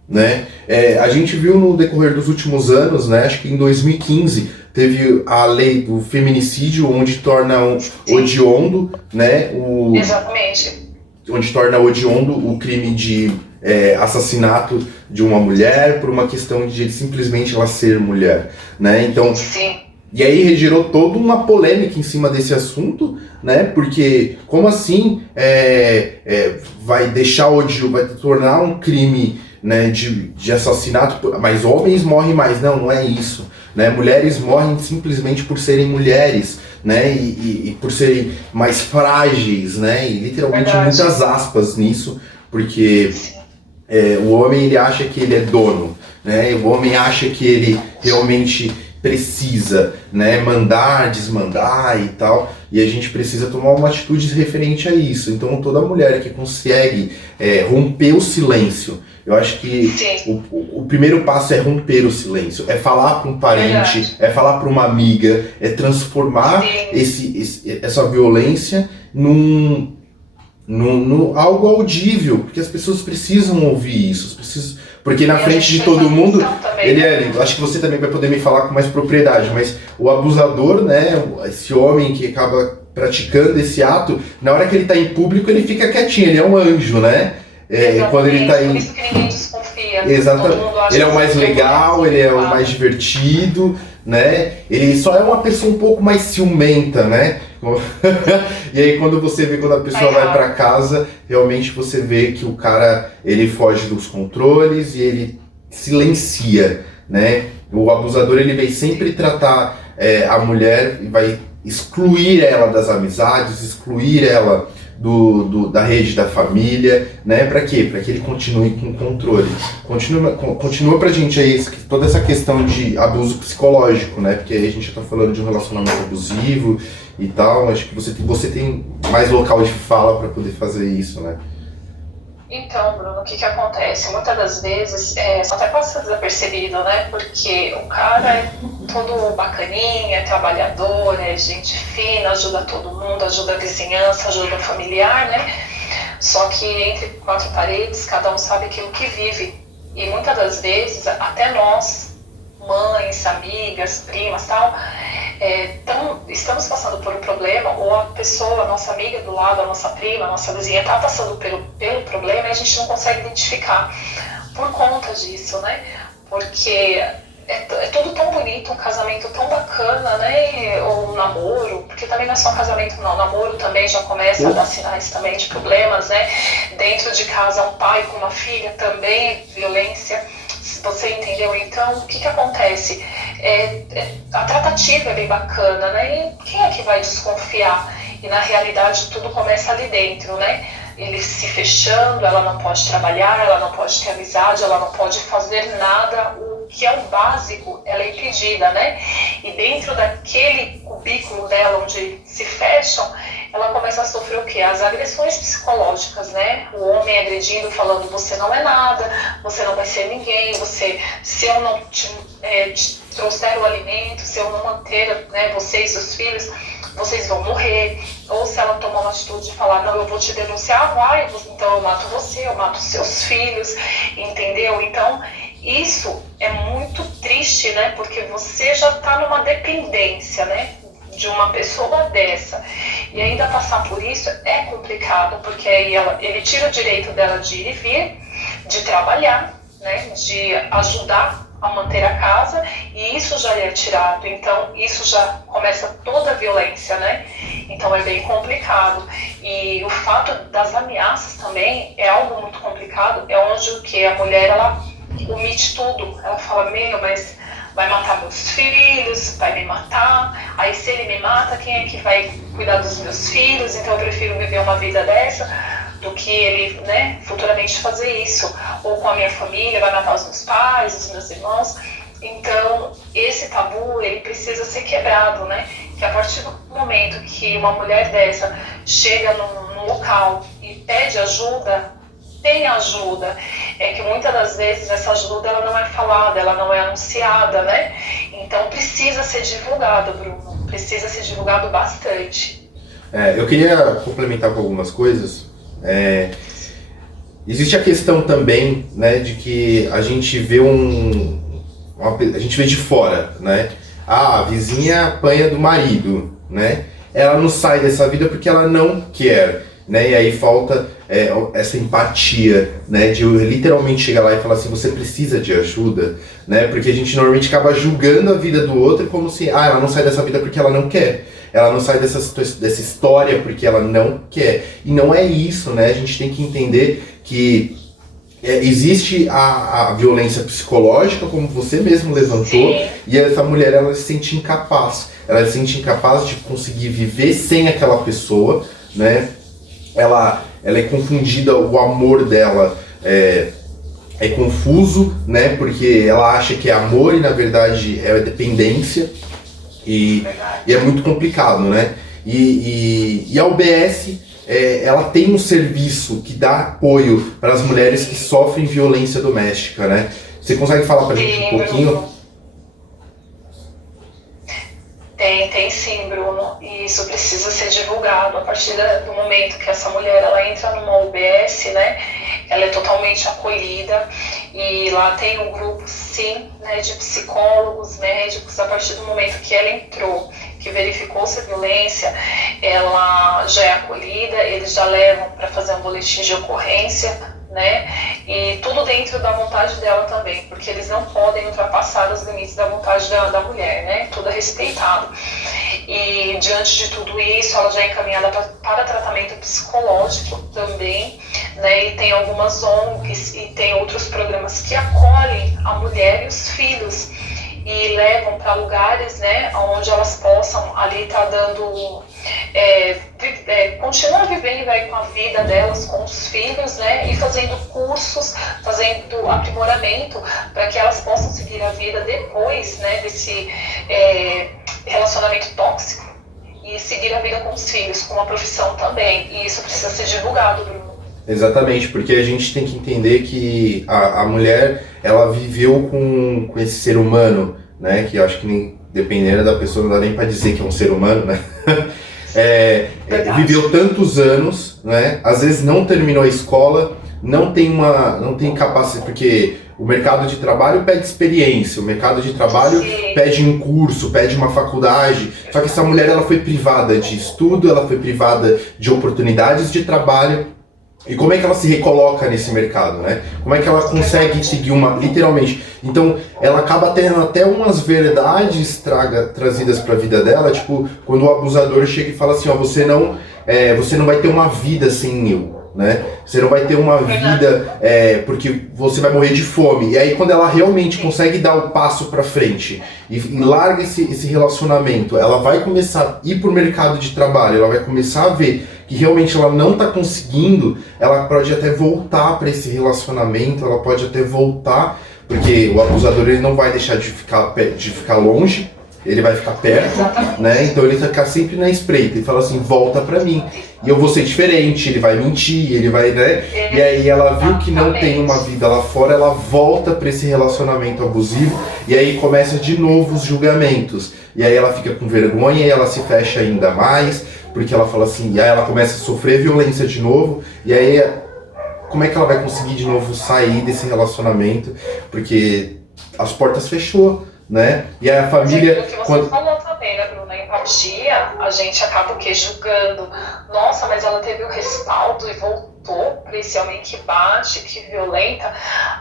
Né? A gente viu no decorrer dos últimos anos, né, acho que em 2015, teve a lei do feminicídio, onde torna hediondo, né, Exatamente. Onde torna hediondo o crime de assassinato de uma mulher por uma questão de simplesmente ela ser mulher, né? Então, sim. E aí gerou toda uma polêmica em cima desse assunto, né? Porque como assim vai vai tornar um crime, né, de assassinato, mas homens morrem mais? Não é isso, né? Mulheres morrem simplesmente por serem mulheres, né? E por serem mais frágeis, né? E literalmente muitas aspas nisso, porque o homem ele acha que ele é dono, né? O homem acha que ele realmente precisa, né, mandar, desmandar e tal, e a gente precisa tomar uma atitude referente a isso. Então toda mulher que consegue romper o silêncio, eu acho que o primeiro passo é romper o silêncio, é falar para um parente, é falar para uma amiga, é transformar essa violência num algo audível, porque as pessoas precisam ouvir isso, porque na frente de todo mundo, Eliane, acho que você também vai poder me falar com mais propriedade, mas o abusador, né, esse homem que acaba praticando esse ato, na hora que ele está em público ele fica quietinho, ele é um anjo, né? Quando ele está em... Por isso que ninguém desconfia. Exatamente. Ele é o mais legal, ele é o mais divertido, né? Ele só é uma pessoa um pouco mais ciumenta, né? E aí quando a pessoa vai pra casa, realmente você vê que o cara, ele foge dos controles e ele silencia, né? O abusador, ele vai sempre tratar a mulher e vai excluir ela das amizades, excluir ela da rede da família, né? Pra quê? Pra que ele continue com o controle. Continua pra gente aí toda essa questão de abuso psicológico, né? Porque aí a gente já tá falando de um relacionamento abusivo e tal. Acho que você tem mais local de fala pra poder fazer isso, né? Então, Bruno, o que acontece? Muitas das vezes, só até passa desapercebido, né? Porque o cara é todo bacaninha, é trabalhador, é gente fina, ajuda todo mundo, ajuda a vizinhança, ajuda o familiar, né? Só que entre 4 paredes, cada um sabe aquilo que vive. E muitas das vezes, até nós, mães, amigas, primas, tal, estamos passando por um problema, ou a pessoa, a nossa amiga do lado, a nossa prima, a nossa vizinha está passando pelo problema e a gente não consegue identificar por conta disso, né? Porque é tudo tão bonito, um casamento tão bacana, né? Ou um namoro, porque também não é só um casamento, não. O namoro também já começa a dar sinais também de problemas, né? Dentro de casa, um pai com uma filha também, violência. Você entendeu? Então, o que acontece? A tratativa é bem bacana, né? E quem é que vai desconfiar? E na realidade tudo começa ali dentro, né? ele se fechando, ela não pode trabalhar, ela não pode ter amizade, ela não pode fazer nada, o que é o básico, ela é impedida, né? E dentro daquele cubículo dela, onde se fecham, ela começa a sofrer o quê? As agressões psicológicas, né? O homem agredindo, falando, você não é nada, você não vai ser ninguém, se eu não te trouxer o alimento, se eu não manter, né, você e seus filhos, vocês vão morrer. Ou se ela tomar uma atitude de falar, não, eu vou te denunciar, vai, então eu mato você, eu mato seus filhos, entendeu? Então, isso é muito triste, né? Porque você já está numa dependência, né? De uma pessoa dessa. E ainda passar por isso é complicado, porque aí ele tira o direito dela de ir e vir, de trabalhar, né? De ajudar a manter a casa, e isso já é tirado, então isso já começa toda a violência, né? Então é bem complicado. E o fato das ameaças também é algo muito complicado, é onde o que a mulher, ela omite tudo, ela fala, mas vai matar meus filhos, vai me matar, aí se ele me mata, quem é que vai cuidar dos meus filhos? Então eu prefiro viver uma vida dessa do que ele, né, futuramente fazer isso, ou com a minha família, vai matar os meus pais, os meus irmãos. Então, esse tabu, ele precisa ser quebrado, né, que a partir do momento que uma mulher dessa chega num local e pede ajuda, tem ajuda, é que muitas das vezes essa ajuda ela não é falada, ela não é anunciada, né, então precisa ser divulgado, Bruno, precisa ser divulgado bastante. Eu queria complementar com algumas coisas. Existe a questão também, né, de que a gente vê a gente vê de fora, né? A vizinha apanha do marido, né? Ela não sai dessa vida porque ela não quer, né? E aí falta essa empatia, né? De eu literalmente chegar lá e falar assim, você precisa de ajuda, né? Porque a gente normalmente acaba julgando a vida do outro como se, ela não sai dessa vida porque ela não quer. Ela não sai dessa história porque ela não quer. E não é isso, né? A gente tem que entender que existe a violência psicológica, como você mesmo levantou, sim. E essa mulher, ela se sente incapaz. Ela se sente incapaz de conseguir viver sem aquela pessoa, né? Ela é confundida, o amor dela é confuso, né? Porque ela acha que é amor e na verdade é dependência. E é muito complicado, né? E a UBS, ela tem um serviço que dá apoio para as mulheres que sofrem violência doméstica, né? Você consegue falar para a gente um pouquinho? Tem sim, Bruno, e isso precisa ser divulgado a partir do momento que essa mulher ela entra numa UBS, né? Ela é totalmente acolhida e lá tem um grupo, sim, né, de psicólogos, médicos. A partir do momento que ela entrou, que verificou-se a violência, ela já é acolhida, eles já levam para fazer um boletim de ocorrência, né? E tudo dentro da vontade dela também, porque eles não podem ultrapassar os limites da vontade da mulher, né? Tudo é respeitado. E diante de tudo isso, ela já é encaminhada para tratamento psicológico também, né? E tem algumas ONGs e tem outros programas que acolhem a mulher e os filhos e levam para lugares, né, onde elas possam ali estar dando, continuar vivendo aí com a vida delas, com os filhos, né, e fazendo cursos, fazendo aprimoramento para que elas possam seguir a vida depois, né, desse relacionamento tóxico e seguir a vida com os filhos, com uma profissão também. E isso precisa ser divulgado, Bruno. Exatamente, porque a gente tem que entender que a mulher, ela viveu com esse ser humano, né, que eu acho que nem, dependendo da pessoa, não dá nem para dizer que é um ser humano, né, viveu tantos anos, né, às vezes não terminou a escola, não tem capacidade, porque o mercado de trabalho pede experiência, o mercado de trabalho pede um curso, pede uma faculdade, só que essa mulher, ela foi privada de estudo, ela foi privada de oportunidades de trabalho. E como é que ela se recoloca nesse mercado, né? Como é que ela consegue seguir literalmente? Então, ela acaba tendo até umas verdades trazidas para a vida dela, tipo, quando o abusador chega e fala assim, você não vai ter uma vida sem eu, né? Você não vai ter uma vida porque você vai morrer de fome. E aí, quando ela realmente consegue dar o passo para frente e larga esse relacionamento, ela vai começar a ir pro mercado de trabalho, ela vai começar a ver que realmente ela não tá conseguindo, ela pode até voltar para esse relacionamento, ela pode até voltar, porque o abusador ele não vai deixar de ficar longe, ele vai ficar perto, né? Então ele vai ficar sempre na espreita e fala assim, volta pra mim. E eu vou ser diferente, ele vai mentir, ele vai, né? E aí ela viu que não tem uma vida lá fora, ela volta pra esse relacionamento abusivo e aí começa de novo os julgamentos. E aí ela fica com vergonha e ela se fecha ainda mais, porque ela fala assim, e aí ela começa a sofrer violência de novo, e aí como é que ela vai conseguir de novo sair desse relacionamento? Porque as portas fechou, né? E aí a família... O que você falou também, né, Bruno? A empatia, a gente acaba o quê? Julgando. Nossa, mas ela teve o respaldo e voltou para esse homem que bate, que violenta,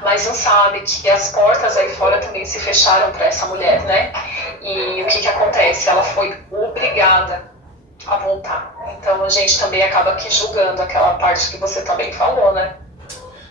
mas não sabe que as portas aí fora também se fecharam para essa mulher, né? E o que acontece? Ela foi obrigada a voltar. Então a gente também acaba aqui julgando aquela parte que você também falou, né?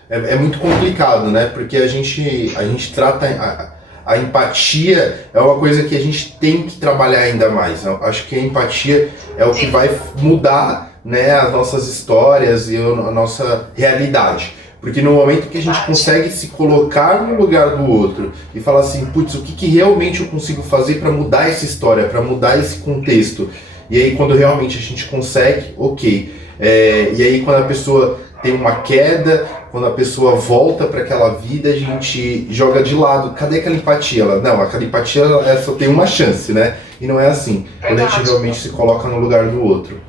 É muito complicado, né? Porque a gente trata... A empatia é uma coisa que a gente tem que trabalhar ainda mais. Eu acho que a empatia é o que vai mudar, né, as nossas histórias e a nossa realidade. Porque no momento que a gente consegue se colocar no lugar do outro e falar assim, putz, o que realmente eu consigo fazer para mudar essa história, para mudar esse contexto? E aí quando realmente a gente consegue, ok. E aí quando a pessoa tem uma queda, quando a pessoa volta para aquela vida, a gente joga de lado. Cadê aquela empatia? Aquela empatia só tem uma chance, né? E não é assim. Quando a gente realmente se coloca no lugar do outro.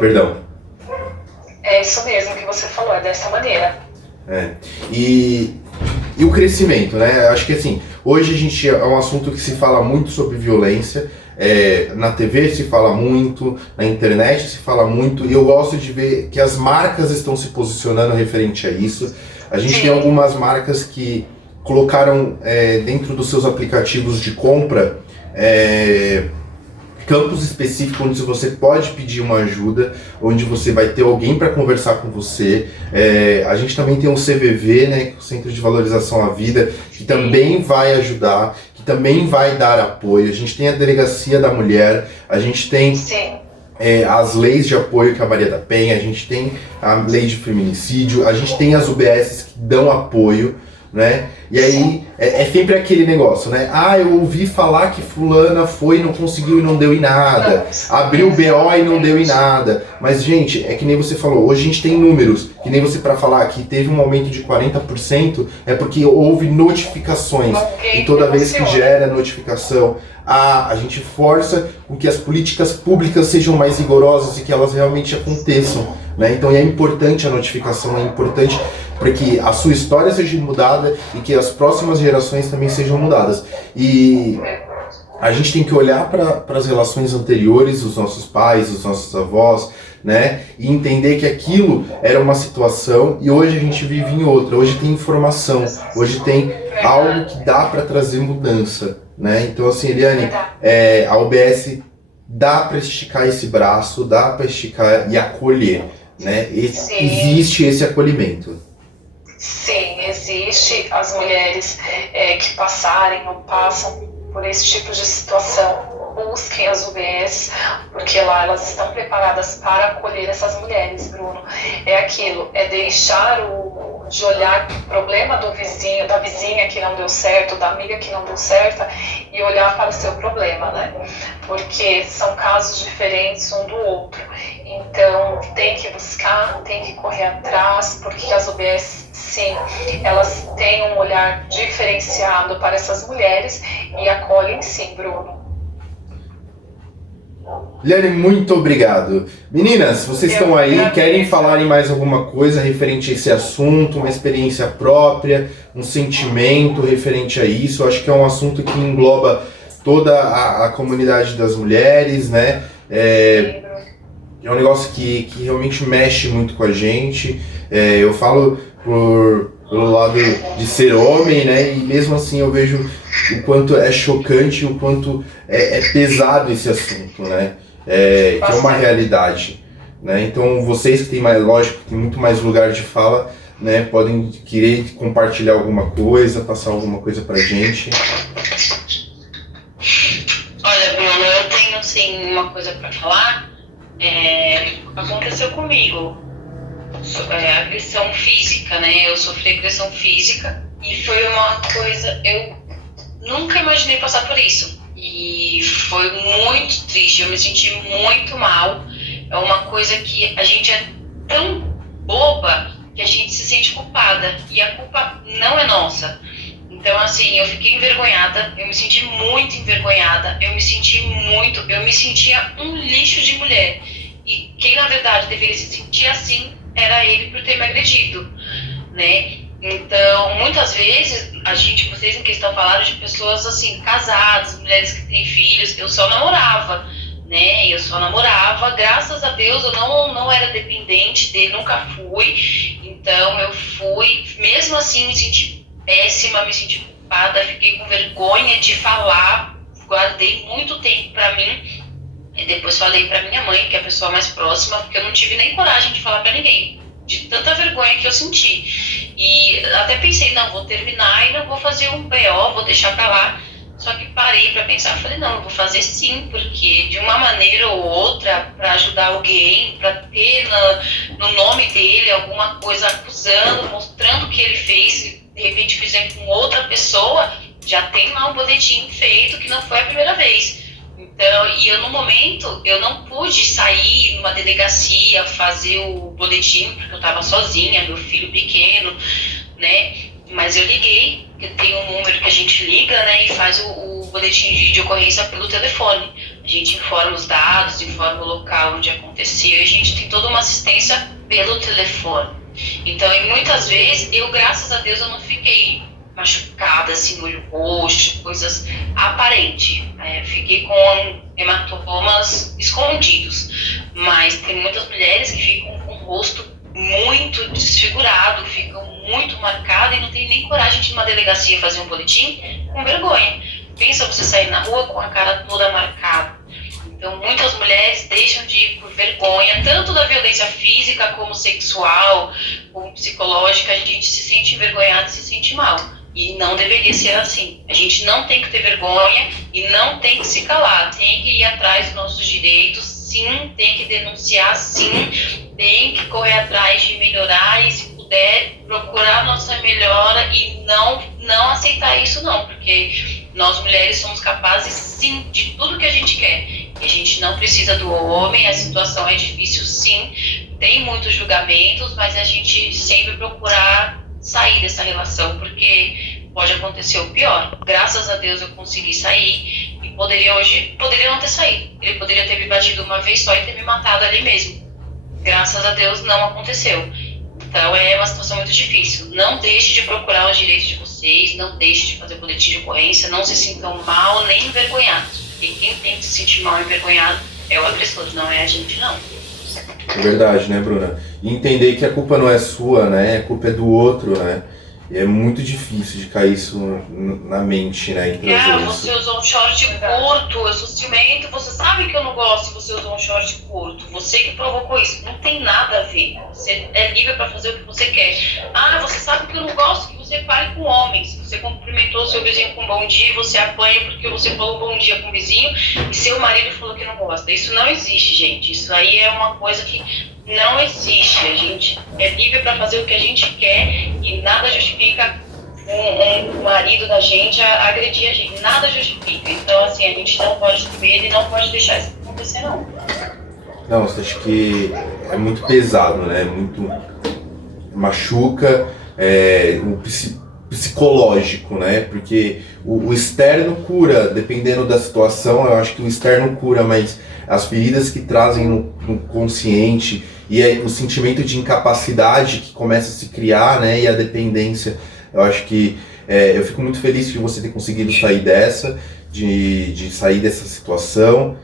Perdão. É isso mesmo que você falou, é dessa maneira. E o crescimento, né? Acho que assim, hoje é um assunto que se fala muito sobre violência. Na TV se fala muito, na internet se fala muito, e eu gosto de ver que as marcas estão se posicionando referente a isso. A gente tem algumas marcas que colocaram dentro dos seus aplicativos de compra campos específicos onde você pode pedir uma ajuda, onde você vai ter alguém para conversar com você. A gente também tem o CVV, né, o Centro de Valorização à Vida, que também vai ajudar, que também vai dar apoio. A gente tem a Delegacia da Mulher, a gente tem as leis de apoio que é a Maria da Penha, a gente tem a lei de feminicídio, a gente tem as UBSs que dão apoio, né? E aí é sempre aquele negócio, né? Eu ouvi falar que fulana foi e não conseguiu e não deu em nada. Abriu BO e não deu em nada. Mas, gente, é que nem você falou, hoje a gente tem números, que nem você para falar que teve um aumento de 40%, é porque houve notificações. E toda vez que gera notificação, a gente força com que as políticas públicas sejam mais rigorosas e que elas realmente aconteçam, né? Então é importante a notificação, é importante para que a sua história seja mudada e que as próximas gerações também sejam mudadas. E a gente tem que olhar para as relações anteriores, os nossos pais, os nossos avós, né? E entender que aquilo era uma situação e hoje a gente vive em outra. Hoje tem informação, hoje tem algo que dá para trazer mudança, né? Então assim, Eliane, a UBS dá para esticar esse braço, dá para esticar e acolher, né? Existe esse acolhimento. Sim, existe. As mulheres que passarem ou passam por esse tipo de situação, busquem as UBS, porque lá elas estão preparadas para acolher essas mulheres, Bruno. É aquilo, é deixar de olhar o problema do vizinho, da vizinha que não deu certo, da amiga que não deu certo, e olhar para o seu problema, né? Porque são casos diferentes um do outro. Então, tem que buscar, tem que correr atrás, porque as UBS, sim, elas têm um olhar diferenciado para essas mulheres e acolhem sim, Bruno. Eliane, muito obrigado. Meninas, vocês estão aí, querem falar em mais alguma coisa referente a esse assunto, uma experiência própria, um sentimento referente a isso? Eu acho que é um assunto que engloba toda a comunidade das mulheres, né? É um negócio que realmente mexe muito com a gente. Eu falo pelo lado de ser homem, né? E mesmo assim eu vejo o quanto é chocante, o quanto é pesado esse assunto, né? Que é uma realidade, né? Então vocês que têm mais, lógico, tem muito mais lugar de fala, né? Podem querer compartilhar alguma coisa, passar alguma coisa pra gente. Olha, Bruno, eu tenho sim uma coisa pra falar. Aconteceu comigo. Agressão física, né? Eu sofri agressão física e foi uma coisa, eu nunca imaginei passar por isso e foi muito triste, eu me senti muito mal. É uma coisa que a gente é tão boba que a gente se sente culpada e a culpa não é nossa. Então, assim, eu fiquei envergonhada, eu me senti muito envergonhada, eu me sentia um lixo de mulher. E quem, na verdade, deveria se sentir assim era ele por ter me agredido, né? Então, muitas vezes, vocês em questão falaram de pessoas, assim, casadas, mulheres que têm filhos, eu só namorava, né? Eu só namorava, graças a Deus eu não era dependente dele, nunca fui. Então, eu fui, mesmo assim, me senti péssima, me senti culpada, fiquei com vergonha de falar, guardei muito tempo pra mim. E depois falei pra minha mãe, que é a pessoa mais próxima, porque eu não tive nem coragem de falar pra ninguém, de tanta vergonha que eu senti. E até pensei, não, vou terminar e não vou fazer um BO, vou deixar pra lá. Só que parei pra pensar, falei, não, eu vou fazer sim, porque de uma maneira ou outra, pra ajudar alguém, pra ter no nome dele alguma coisa acusando, mostrando o que ele fez, se de repente fizer com outra pessoa, já tem lá um boletim feito que não foi a primeira vez. Então, e eu no momento, eu não pude sair numa delegacia, fazer o boletim, porque eu estava sozinha, meu filho pequeno, né? Mas eu liguei, porque tem um número que a gente liga, né? E faz o boletim de ocorrência pelo telefone. A gente informa os dados, informa o local onde aconteceu, e a gente tem toda uma assistência pelo telefone. Então, e muitas vezes, graças a Deus, eu não fiquei machucada, assim, olho roxo, coisas aparentes. Fiquei com hematomas escondidos, mas tem muitas mulheres que ficam com o rosto muito desfigurado, ficam muito marcadas e não tem nem coragem de ir numa delegacia fazer um boletim com vergonha. Pensa você sair na rua com a cara toda marcada. Então, muitas mulheres deixam de ir por vergonha, tanto da violência física como sexual, como psicológica. A gente se sente envergonhada e se sente mal. E não deveria ser assim. A gente não tem que ter vergonha e não tem que se calar. Tem que ir atrás dos nossos direitos, sim. Tem que denunciar, sim. Tem que correr atrás de melhorar e, se puder, procurar a nossa melhora e não aceitar isso, não. Porque nós, mulheres, somos capazes, sim, de tudo que a gente quer. E a gente não precisa do homem. A situação é difícil, sim. Tem muitos julgamentos, mas a gente sempre procurar sair dessa relação, porque pode acontecer o pior. Graças a Deus eu consegui sair e poderia não ter saído. Ele poderia ter me batido uma vez só e ter me matado ali mesmo. Graças a Deus não aconteceu. Então é uma situação muito difícil. Não deixe de procurar os direitos de vocês, não deixe de fazer boletim de ocorrência, não se sintam mal nem envergonhados. E quem tem que se sentir mal e envergonhado é o agressor, não é a gente, não. É verdade, né, Bruna? E entender que a culpa não é sua, né? A culpa é do outro, né? E é muito difícil de cair isso na mente, né? Você usou um short curto, eu sou ciumento, você sabe que eu não gosto se você usou um short curto. Você que provocou isso. Não tem nada a ver. Você é livre para fazer o que você quer. Você sabe que eu não gosto que você fale com homens. Você cumprimentou seu vizinho com bom dia, você apanha porque você falou bom dia com o vizinho e seu marido falou que não gosta. Isso não existe, gente. Isso aí é uma coisa que não existe. A gente é livre para fazer o que a gente quer e nada justifica o marido da gente a agredir a gente. Nada justifica. Então, assim, a gente não pode ter medo e não pode deixar isso acontecer, não. Não, eu acho que é muito pesado, né? Muito machuca o psicológico, né? Porque o externo cura, dependendo da situação, eu acho que o externo cura, mas as feridas que trazem no consciente e o sentimento de incapacidade que começa a se criar, né? E a dependência, eu acho que eu fico muito feliz de você ter conseguido sair de sair dessa situação.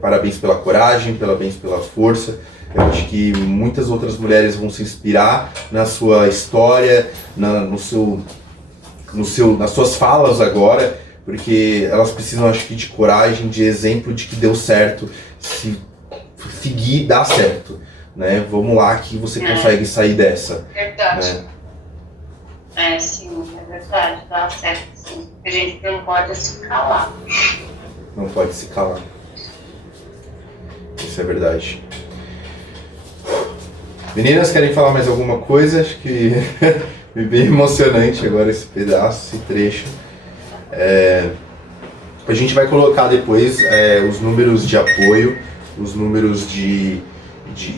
Parabéns pela coragem, parabéns pela força. Eu acho que muitas outras mulheres vão se inspirar na sua história, nas suas falas agora, porque elas precisam, acho que, de coragem, de exemplo de que deu certo, se seguir, dá certo, né? Vamos lá que você consegue sair dessa. Verdade. Né? Sim, é verdade, dá certo, sim. A gente não pode se calar. Não pode se calar. Isso é verdade. Meninas, querem falar mais alguma coisa? Acho que foi bem emocionante agora esse pedaço, esse trecho. A gente vai colocar depois os números de apoio, os números de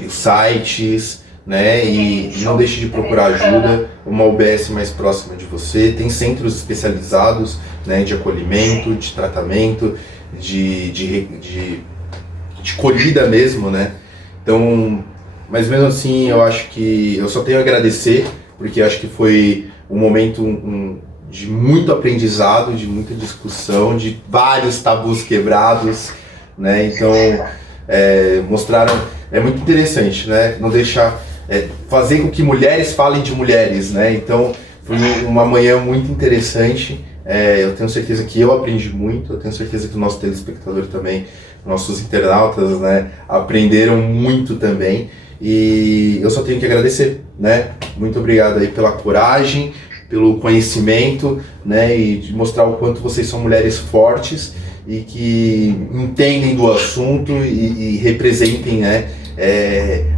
sites, né? E não deixe de procurar ajuda, uma UBS mais próxima de você. Tem centros especializados, né, de acolhimento, de tratamento, de colhida mesmo, né? Então, mas mesmo assim, eu acho que eu só tenho a agradecer, porque eu acho que foi um momento de muito aprendizado, de muita discussão, de vários tabus quebrados, né? Então, mostraram, é muito interessante, né? Não deixar, fazer com que mulheres falem de mulheres, né? Então, foi uma manhã muito interessante. Eu tenho certeza que eu aprendi muito, eu tenho certeza que o nosso telespectador também, nossos internautas, né, aprenderam muito também. E eu só tenho que agradecer, né? Muito obrigado aí pela coragem, pelo conhecimento, né? E de mostrar o quanto vocês são mulheres fortes e que entendem do assunto e representem, né?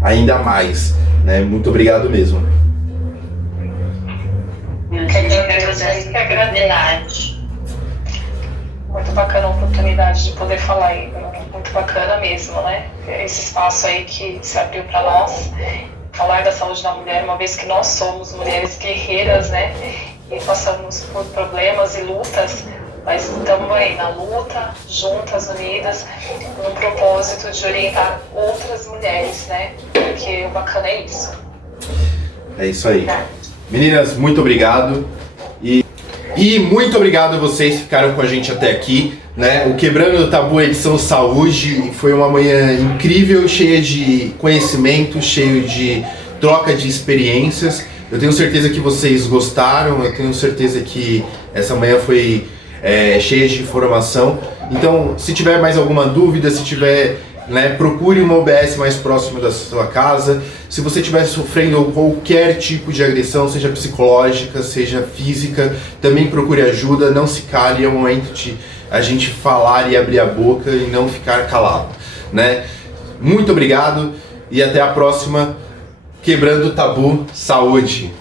Ainda mais, né? Muito obrigado mesmo. Que agradeço. Muito bacana a oportunidade de poder falar aí, muito bacana mesmo, né? Esse espaço aí que se abriu para nós, falar da saúde da mulher, uma vez que nós somos mulheres guerreiras, né? E passamos por problemas e lutas, mas estamos aí na luta, juntas, unidas, no propósito de orientar outras mulheres, né? Porque o bacana é isso. É isso aí. Meninas, muito obrigado. E muito obrigado a vocês que ficaram com a gente até aqui, né? O Quebrando o Tabu edição Saúde foi uma manhã incrível, cheia de conhecimento, cheio de troca de experiências. Eu tenho certeza que vocês gostaram, eu tenho certeza que essa manhã foi cheia de informação. Então, se tiver mais alguma dúvida, se tiver, né, procure uma UBS mais próxima da sua casa. Se você estiver sofrendo qualquer tipo de agressão, seja psicológica, seja física, também procure ajuda, não se cale, é o momento de a gente falar e abrir a boca e não ficar calado, né? Muito obrigado e até a próxima. Quebrando o Tabu Saúde.